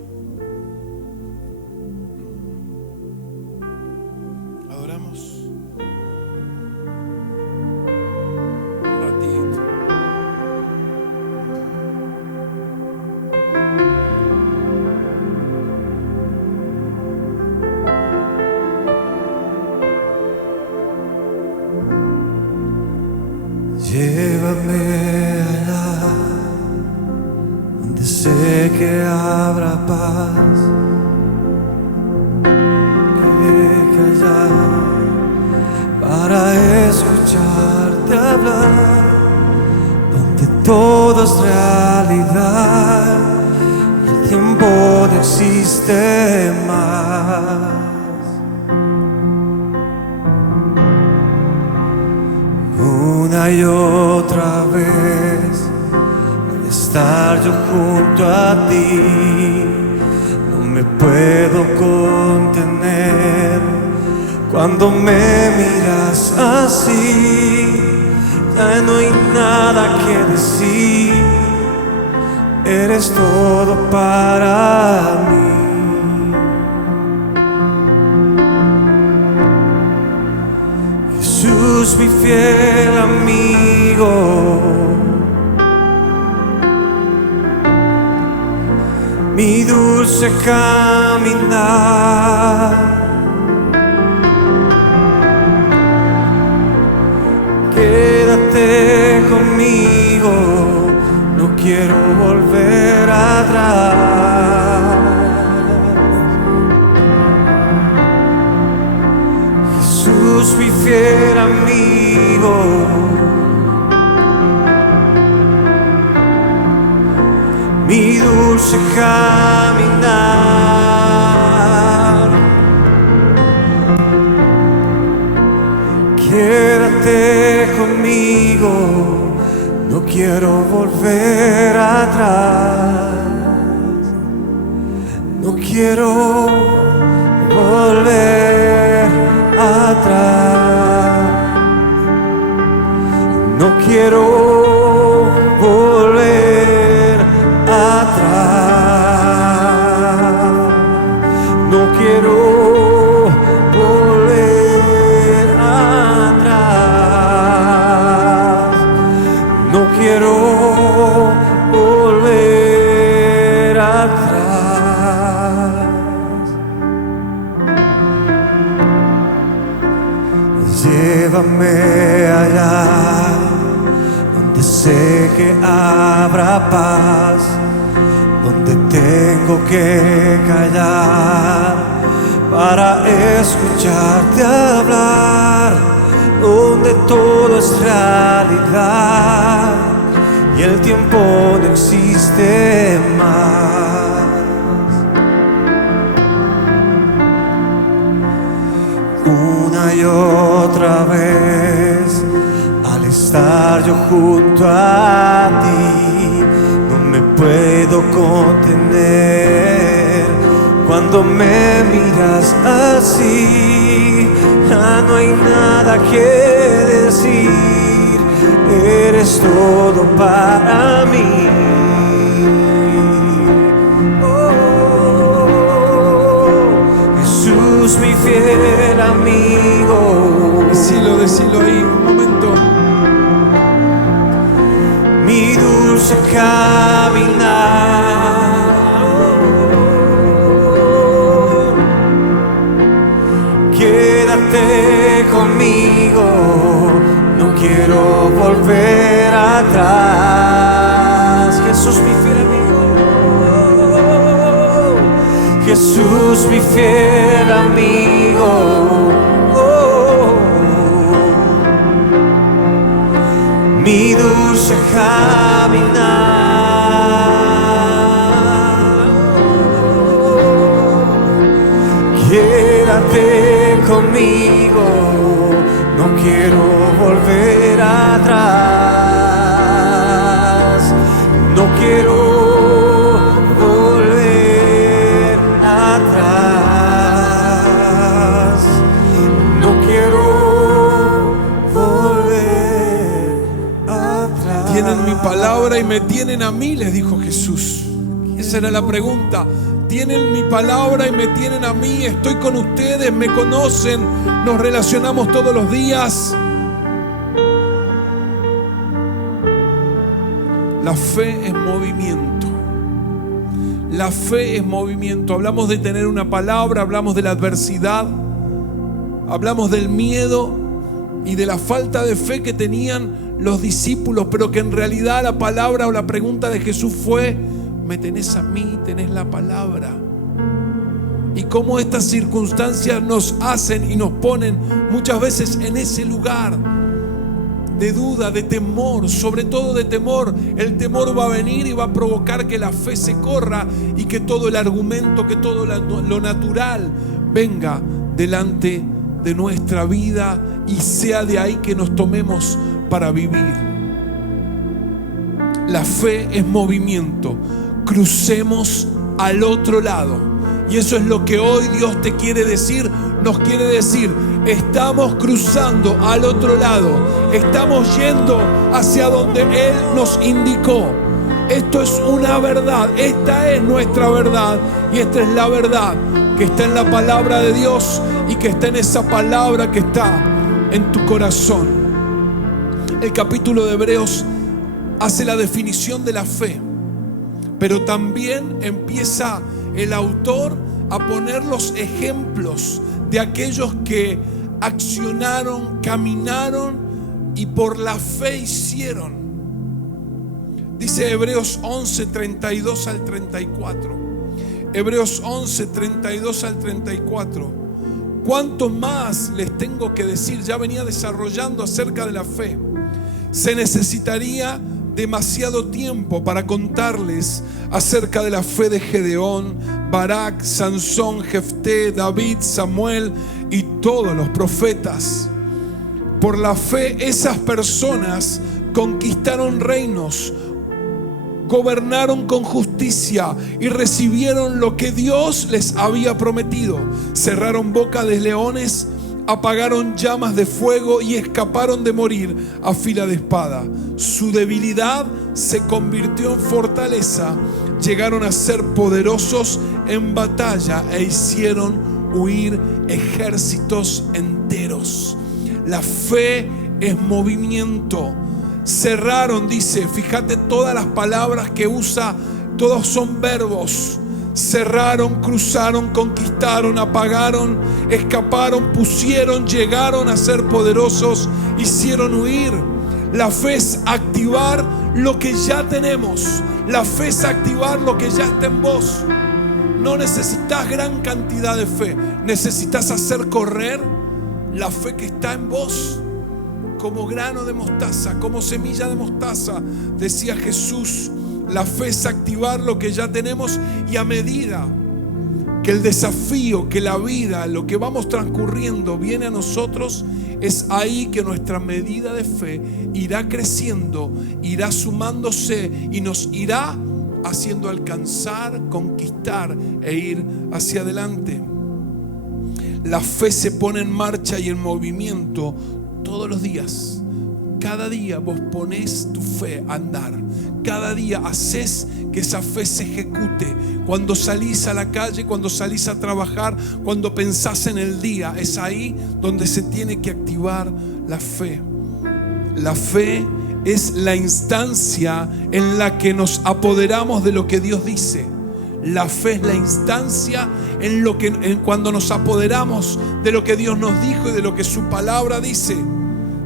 Llévame allá, donde sé que habrá paz, que callar para escucharte hablar, donde todo es realidad y el tiempo no existe más. Una y otra vez, al estar yo junto a ti, no me puedo contener. Cuando me miras así, ya no hay nada que decir. Eres todo para mí. Jesús, mi fiel amigo, mi dulce caminar. Quédate conmigo, no quiero volver atrás. Jesús, mi fiel amigo, mi dulce caminar. Quédate conmigo, no quiero volver atrás. No quiero volver atrás. No quiero volver atrás. No quiero volver atrás. No quiero volver atrás. Llévame allá donde sé que habrá paz, donde tengo que callar para escucharte hablar, donde todo es realidad y el tiempo no existe más. Una y otra vez, al estar yo junto a ti, no me puedo contener. Cuando me miras así, ya no hay nada que decir. Eres todo para mí. Oh, Jesús, mi fiel amigo. Decilo ahí un momento. Mi dulce caminar. Quédate conmigo, no quiero volver atrás. Jesús, mi fiel amigo. Jesús, mi fiel amigo. Mi dulce caminar. Quédate conmigo, no quiero volver atrás. No quiero volver atrás. No quiero volver atrás. Tienen mi palabra y me tienen a mí, les dijo Jesús. Esa era la pregunta. Tienen mi palabra y me tienen a mí. Estoy con ustedes, me conocen, nos relacionamos todos los días. La fe es movimiento. La fe es movimiento. Hablamos de tener una palabra, hablamos de la adversidad, hablamos del miedo y de la falta de fe que tenían los discípulos, pero que en realidad la palabra o la pregunta de Jesús fue: me tenés a mí, tenés la palabra. Y cómo estas circunstancias nos hacen y nos ponen muchas veces en ese lugar de duda, de temor, sobre todo de temor. El temor va a venir y va a provocar que la fe se corra y que todo el argumento, que todo lo natural venga delante de nuestra vida y sea de ahí que nos tomemos para vivir. La fe es movimiento. Crucemos al otro lado. Y eso es lo que hoy Dios te quiere decir. Nos quiere decir, estamos cruzando al otro lado. Estamos yendo hacia donde Él nos indicó. Esto es una verdad. Esta es nuestra verdad. Y esta es la verdad que está en la palabra de Dios y que está en esa palabra que está en tu corazón. El capítulo de Hebreos hace la definición de la fe, pero también empieza el autor a poner los ejemplos de aquellos que accionaron, caminaron y por la fe hicieron. Dice Hebreos 11, 32 al 34. Hebreos 11, 32 al 34. ¿Cuánto más les tengo que decir? Ya venía desarrollando acerca de la fe. Se necesitaría demasiado tiempo para contarles acerca de la fe de Gedeón, Barak, Sansón, Jefté, David, Samuel y todos los profetas. Por la fe esas personas conquistaron reinos, gobernaron con justicia y recibieron lo que Dios les había prometido. Cerraron boca de leones, apagaron llamas de fuego y escaparon de morir a fila de espada. Su debilidad se convirtió en fortaleza. Llegaron a ser poderosos en batalla e hicieron huir ejércitos enteros. La fe es movimiento. Cerraron, dice, fíjate todas las palabras que usa, todos son verbos. Cerraron, cruzaron, conquistaron, apagaron, escaparon, pusieron, llegaron a ser poderosos, hicieron huir. La fe es activar lo que ya tenemos. La fe es activar lo que ya está en vos. No necesitas gran cantidad de fe. Necesitas hacer correr la fe que está en vos. Como grano de mostaza, como semilla de mostaza, decía Jesús. La fe es activar lo que ya tenemos, y a medida que el desafío, que la vida, lo que vamos transcurriendo viene a nosotros, es ahí que nuestra medida de fe irá creciendo, irá sumándose y nos irá haciendo alcanzar, conquistar e ir hacia adelante. La fe se pone en marcha y en movimiento todos los días. Cada día vos ponés tu fe a andar. Cada día haces que esa fe se ejecute. Cuando salís a la calle, cuando salís a trabajar, cuando pensás en el día, es ahí donde se tiene que activar la fe. La fe es la instancia en la que nos apoderamos de lo que Dios dice. La fe es la instancia en cuando nos apoderamos de lo que Dios nos dijo y de lo que su palabra dice.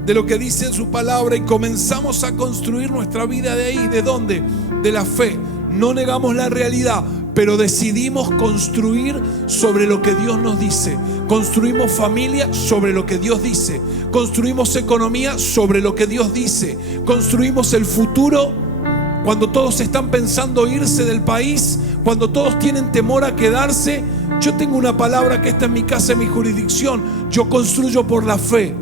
De lo que dice en su palabra, y comenzamos a construir nuestra vida de ahí. ¿De dónde? De la fe. No negamos la realidad, pero decidimos construir sobre lo que Dios nos dice. Construimos familia sobre lo que Dios dice. Construimos economía sobre lo que Dios dice. Construimos el futuro cuando todos están pensando irse del país, cuando todos tienen temor a quedarse. Yo tengo una palabra que está en mi casa, en mi jurisdicción. Yo construyo por la fe.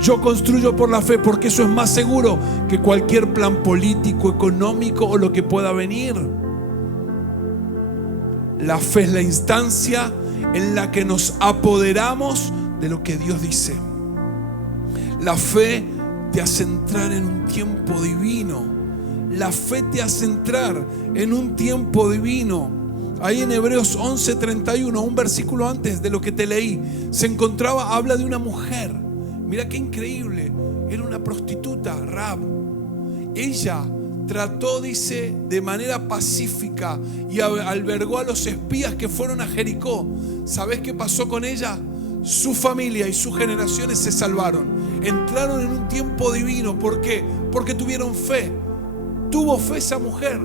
Yo construyo por la fe, porque eso es más seguro que cualquier plan político, económico o lo que pueda venir. La fe es la instancia en la que nos apoderamos de lo que Dios dice. La fe te hace entrar en un tiempo divino. La fe te hace entrar en un tiempo divino. Ahí en Hebreos 11:31, un versículo antes de lo que te leí, habla de una mujer. Mira qué increíble. Era una prostituta, Rahab. Ella trató, dice, de manera pacífica y albergó a los espías que fueron a Jericó. ¿Sabes qué pasó con ella? Su familia y sus generaciones se salvaron. Entraron en un tiempo divino. ¿Por qué? Porque tuvieron fe. Tuvo fe esa mujer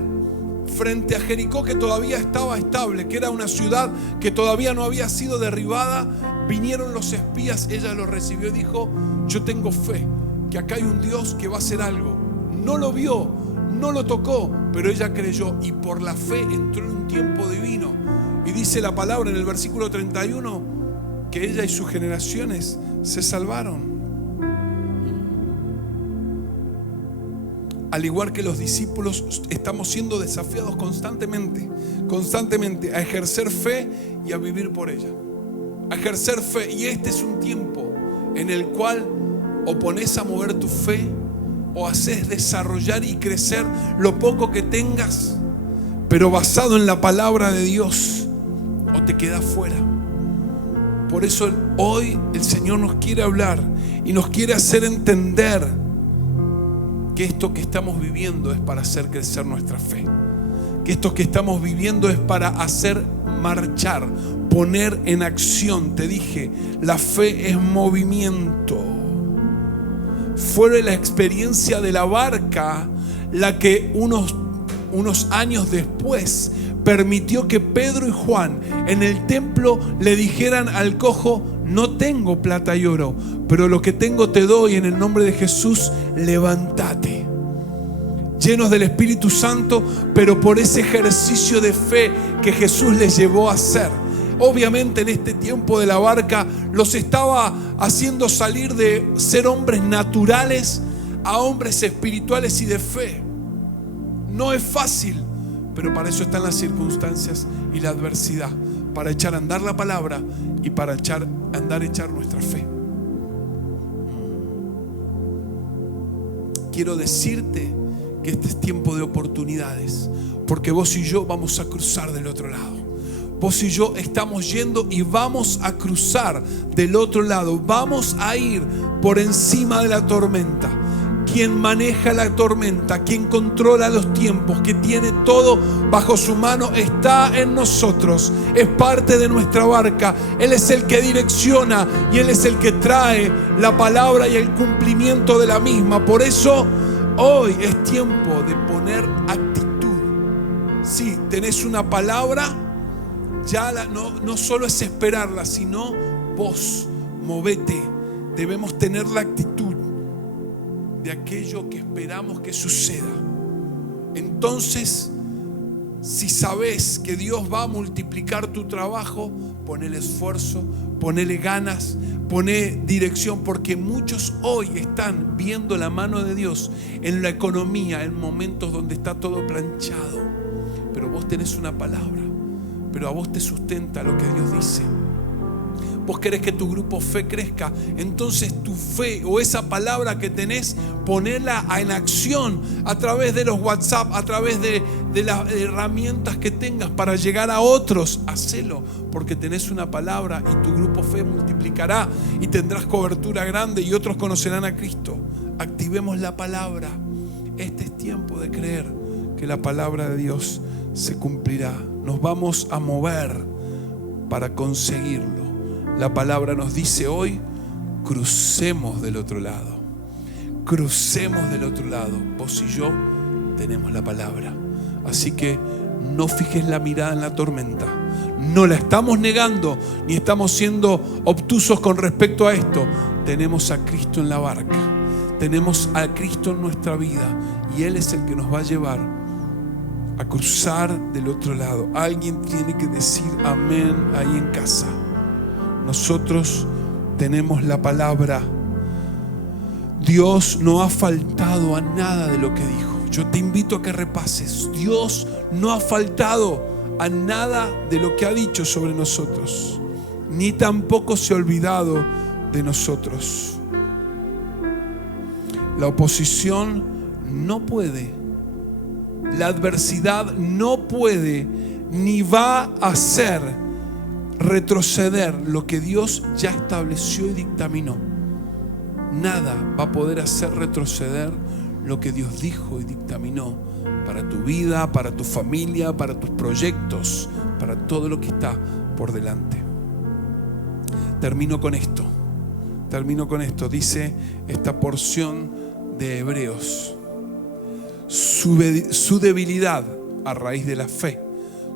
frente a Jericó, que todavía estaba estable, que era una ciudad que todavía no había sido derribada. Vinieron los espías, ella los recibió y dijo: yo tengo fe que acá hay un Dios que va a hacer algo. No lo vio, no lo tocó, pero ella creyó, y por la fe entró en un tiempo divino. Y dice la palabra en el versículo 31 que ella y sus generaciones se salvaron. al igual que los discípulos, estamos siendo desafiados constantemente a ejercer fe y a vivir por ella. A ejercer fe. Y este es un tiempo en el cual o pones a mover tu fe o haces desarrollar y crecer lo poco que tengas, pero basado en la palabra de Dios, o te quedas fuera. Por eso hoy el Señor nos quiere hablar y nos quiere hacer entender que esto que estamos viviendo es para hacer crecer nuestra fe. Que esto que estamos viviendo es para hacer marchar, poner en acción. Te dije, la fe es movimiento. Fue la experiencia de la barca la que unos años después permitió que Pedro y Juan en el templo le dijeran al cojo: no tengo plata y oro, pero lo que tengo te doy, en el nombre de Jesús, levántate. Llenos del Espíritu Santo, pero por ese ejercicio de fe que Jesús les llevó a hacer. Obviamente en este tiempo de la barca los estaba haciendo salir de ser hombres naturales a hombres espirituales y de fe. No es fácil, pero para eso están las circunstancias y la adversidad, para echar a andar la palabra y para echar nuestra fe. Quiero decirte que este es tiempo de oportunidades, porque vos y yo vamos a cruzar del otro lado. Vos y yo estamos yendo y vamos a cruzar del otro lado. Vamos a ir por encima de la tormenta. Quien maneja la tormenta, quien controla los tiempos, que tiene todo bajo su mano, está en nosotros. Es parte de nuestra barca. Él es el que direcciona y Él es el que trae la palabra y el cumplimiento de la misma. Por eso hoy es tiempo de poner actitud. Sí, tenés una palabra, ya no solo es esperarla, sino vos movete. Debemos tener la actitud de aquello que esperamos que suceda. Entonces, si sabes que Dios va a multiplicar tu trabajo, ponele esfuerzo, ponele ganas, poné dirección, porque muchos hoy están viendo la mano de Dios en la economía, en momentos donde está todo planchado. Pero vos tenés una palabra, pero a vos te sustenta lo que Dios dice. Vos querés que tu grupo fe crezca, entonces tu fe o esa palabra que tenés, ponela en acción a través de los WhatsApp, a través de las herramientas que tengas para llegar a otros. Hacelo, porque tenés una palabra y tu grupo fe multiplicará y tendrás cobertura grande y otros conocerán a Cristo. Activemos la palabra. Este es tiempo de creer que la palabra de Dios se cumplirá. Nos vamos a mover para conseguirlo. La palabra nos dice hoy: crucemos del otro lado. Crucemos del otro lado. Vos y yo tenemos la palabra. Así que no fijes la mirada en la tormenta. No la estamos negando, ni estamos siendo obtusos con respecto a esto. Tenemos a Cristo en la barca. Tenemos a Cristo en nuestra vida. Y Él es el que nos va a llevar a cruzar del otro lado. Alguien tiene que decir amén ahí en casa. Nosotros tenemos la palabra. Dios no ha faltado a nada de lo que dijo. Yo te invito a que repases. Dios no ha faltado a nada de lo que ha dicho sobre nosotros, ni tampoco se ha olvidado de nosotros. La oposición no puede, la adversidad no puede ni va a hacer retroceder lo que Dios ya estableció y dictaminó. Nada va a poder hacer retroceder lo que Dios dijo y dictaminó para tu vida, para tu familia, para tus proyectos, para todo lo que está por delante. Termino con esto. Dice esta porción de Hebreos: su debilidad, a raíz de la fe,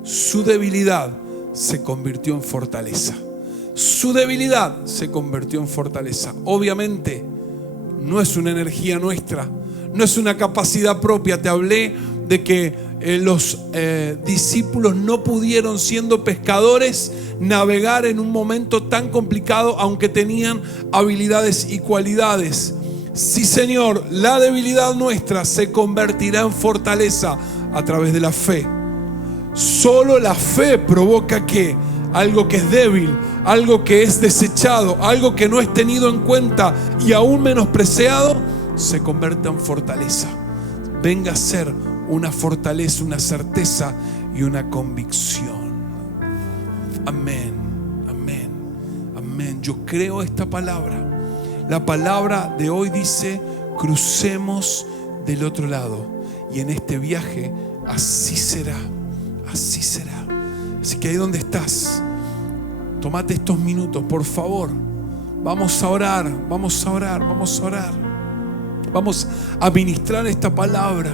su debilidad se convirtió en fortaleza. Su debilidad se convirtió en fortaleza. Obviamente no es una energía nuestra, no es una capacidad propia. Te hablé de que los discípulos no pudieron, siendo pescadores, navegar en un momento tan complicado, aunque tenían habilidades y cualidades. Sí, Señor, la debilidad nuestra se convertirá en fortaleza a través de la fe. Solo la fe provoca que algo que es débil, algo que es desechado, algo que no es tenido en cuenta y aún menospreciado, se convierta en fortaleza. Venga a ser una fortaleza, una certeza y una convicción. Amén, amén, amén. Yo creo esta palabra. La palabra de hoy dice: crucemos del otro lado. Y en este viaje así será, así será. Así que ahí donde estás, tómate estos minutos, por favor. Vamos a orar, vamos a orar, vamos a orar. Vamos a ministrar esta palabra.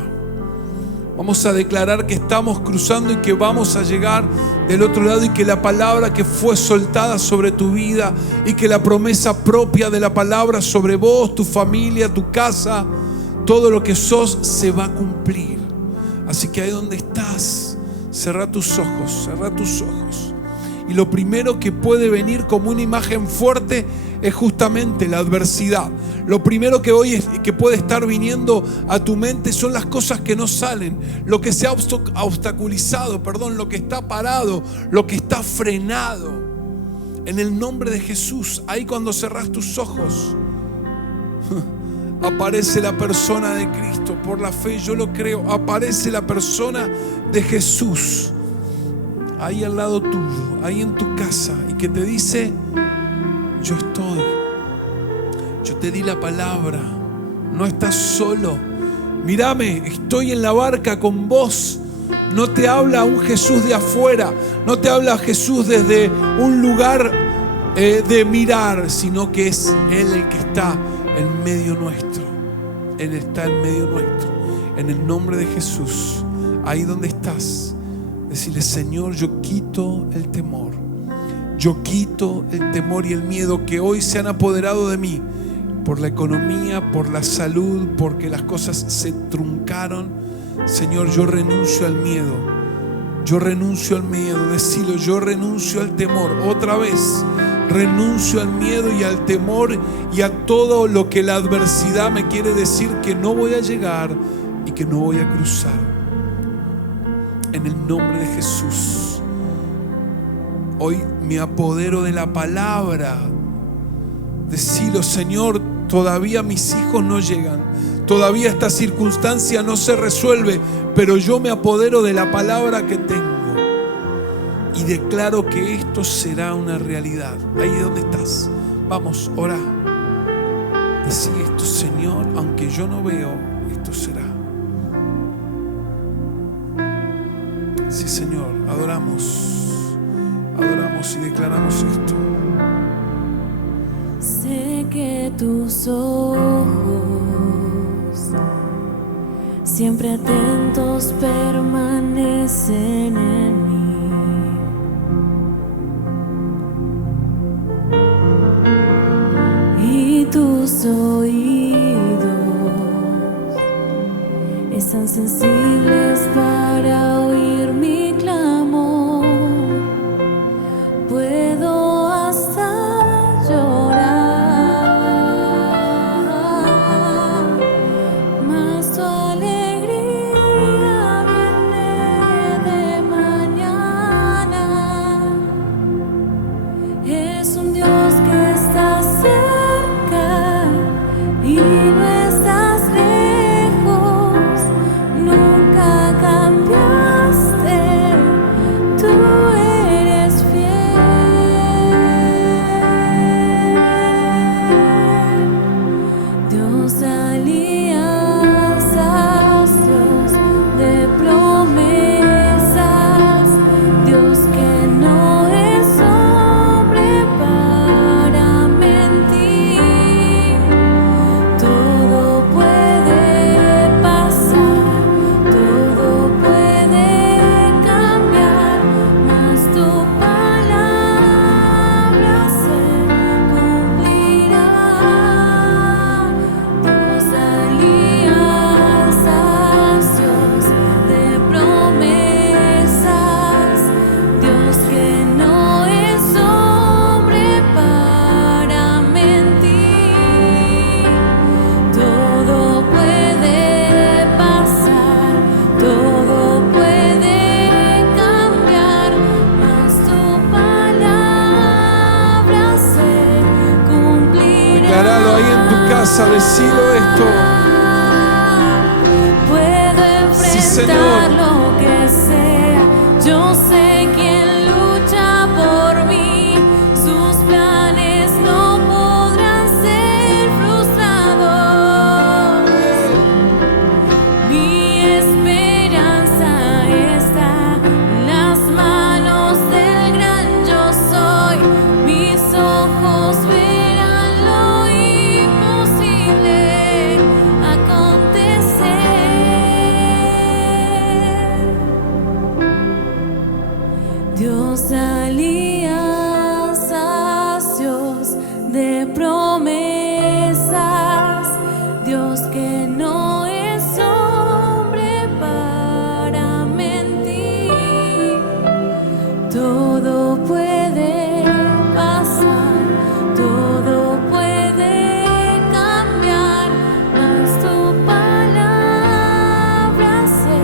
Vamos a declarar que estamos cruzando y que vamos a llegar del otro lado, y que la palabra que fue soltada sobre tu vida y que la promesa propia de la palabra sobre vos, tu familia, tu casa, todo lo que sos, se va a cumplir. Así que ahí donde estás, cerrá tus ojos, cerrá tus ojos. Y lo primero que puede venir como una imagen fuerte es justamente la adversidad. Lo primero que hoy que puede estar viniendo a tu mente son las cosas que no salen, lo que se ha obstaculizado, lo que está parado, lo que está frenado. En el nombre de Jesús, ahí cuando cerrás tus ojos, aparece la persona de Cristo. Por la fe yo lo creo. Aparece la persona de Jesús ahí al lado tuyo, ahí en tu casa, y que te dice: yo estoy, yo te di la palabra, no estás solo, mírame, estoy en la barca con vos. No te habla un Jesús de afuera, no te habla Jesús desde un lugar de mirar, sino que es Él el que está en medio nuestro. Él está en medio nuestro. En el nombre de Jesús, ahí donde estás, decirle: Señor, yo quito el temor. Yo quito el temor y el miedo que hoy se han apoderado de mí por la economía, por la salud, porque las cosas se truncaron. Señor, yo renuncio al miedo. Yo renuncio al miedo. Decilo: yo renuncio al temor. Otra vez, renuncio al miedo y al temor y a todo lo que la adversidad me quiere decir que no voy a llegar y que no voy a cruzar. En el nombre de Jesús, hoy me apodero de la palabra. Decilo: Señor, todavía mis hijos no llegan, todavía esta circunstancia no se resuelve, pero yo me apodero de la palabra que tengo y declaro que esto será una realidad. Ahí donde estás, vamos, ora. Decí esto: Señor, aunque yo no veo, esto será. Sí, Señor, adoramos y declaramos esto. Sé que tus ojos, siempre atentos, permanecen en mí, y tus oídos están sensibles para oír mi clamor. Puedo hasta llorar, mas tu alegría viene de mañana. Es un Dios que está cerca y no estás lejos. No a decirlo esto. Puedo Sí, Señor. enfrentar lo que sea. Yo sé quién lucha por mí. Sus planes no podrán ser frustrados. Mi esperanza está en las manos del gran yo soy. Mis ojos verán lo imposible acontecer. Dios de alianzas, Dios de promesas, Dios que no es hombre para mentir. Todo puede pasar, todo puede cambiar, mas tu palabra se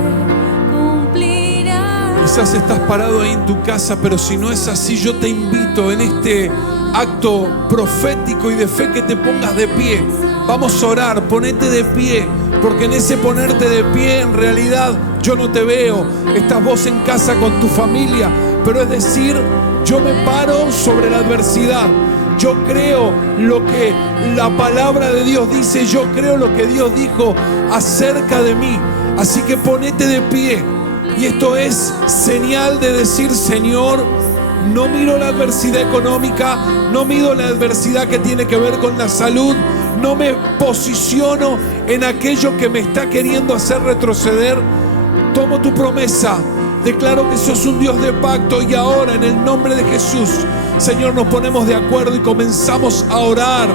cumplirá. Quizás estás parado ahí en tu casa, pero si no es así, yo te invito en este acto profético y de fe que te pongas de pie. Vamos a orar, ponete de pie, porque en ese ponerte de pie en realidad yo no te veo. Estás vos en casa con tu familia, pero es decir, yo me paro sobre la adversidad. Yo creo lo que la palabra de Dios dice, yo creo lo que Dios dijo acerca de mí. Así que ponete de pie. Y esto es señal de decir: Señor, no miro la adversidad económica, no miro la adversidad que tiene que ver con la salud, no me posiciono en aquello que me está queriendo hacer retroceder. Tomo tu promesa, declaro que sos un Dios de pacto, y ahora en el nombre de Jesús, Señor, nos ponemos de acuerdo y comenzamos a orar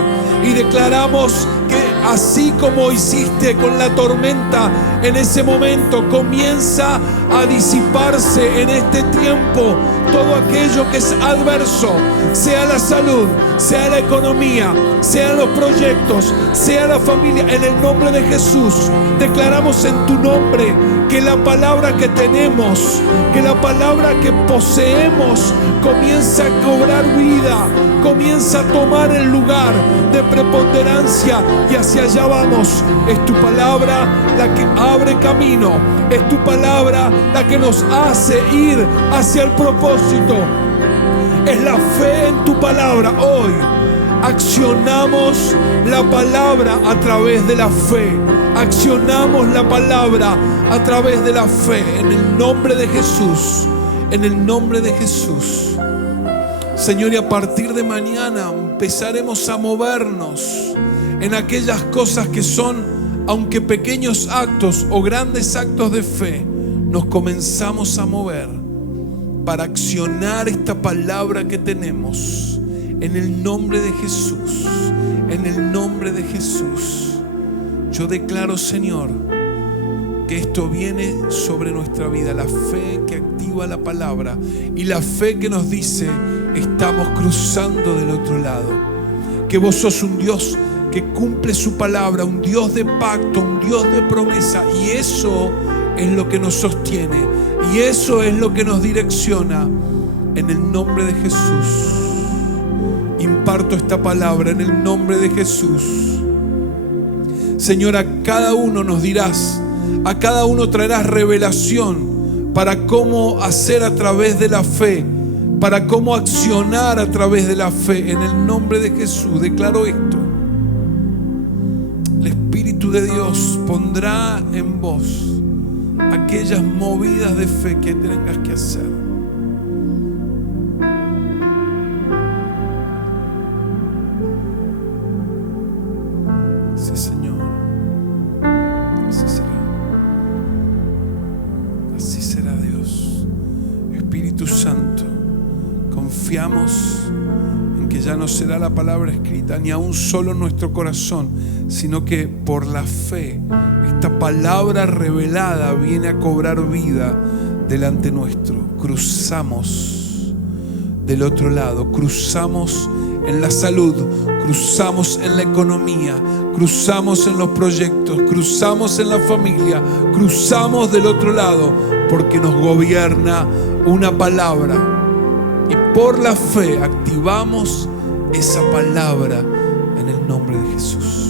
y declaramos que así como hiciste con la tormenta en ese momento, comienza a disiparse en este tiempo todo aquello que es adverso, sea la salud, sea la economía, sean los proyectos, sea la familia. En el nombre de Jesús declaramos en tu nombre que la palabra que tenemos, que la palabra que poseemos comienza a cobrar vida, comienza a tomar el lugar de preponderancia, y hacia allá vamos. Es tu palabra la que abre camino, es tu palabra la que nos hace ir hacia el propósito. Es la fe en tu palabra. Hoy accionamos la palabra a través de la fe. Accionamos la palabra a través de la fe. En el nombre de Jesús. En el nombre de Jesús. Señor, y a partir de mañana empezaremos a movernos en aquellas cosas que son, aunque pequeños actos o grandes actos de fe, nos comenzamos a mover para accionar esta palabra que tenemos. En el nombre de Jesús, en el nombre de Jesús, yo declaro, Señor, que esto viene sobre nuestra vida, la fe que activa la palabra y la fe que nos dice: estamos cruzando del otro lado. Que vos sos un Dios que cumple su palabra, un Dios de pacto, un Dios de promesa, y eso es lo que nos sostiene, y eso es lo que nos direcciona. En el nombre de Jesús imparto esta palabra, en el nombre de Jesús. Señor, a cada uno nos dirás, a cada uno traerás revelación para cómo hacer a través de la fe, para cómo accionar a través de la fe. En el nombre de Jesús declaro esto. El Espíritu de Dios pondrá en vos aquellas movidas de fe que tengas que hacer. Sí, Señor. Así será. Así será, Dios. Espíritu Santo, confiamos en que ya no será la palabra escrita ni aún solo en nuestro corazón, sino que por la fe esta palabra revelada viene a cobrar vida delante nuestro. Cruzamos del otro lado, cruzamos en la salud, cruzamos en la economía, cruzamos en los proyectos, cruzamos en la familia, cruzamos del otro lado, porque nos gobierna una palabra, y por la fe activamos esa palabra en el nombre de Jesús.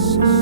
Jesús.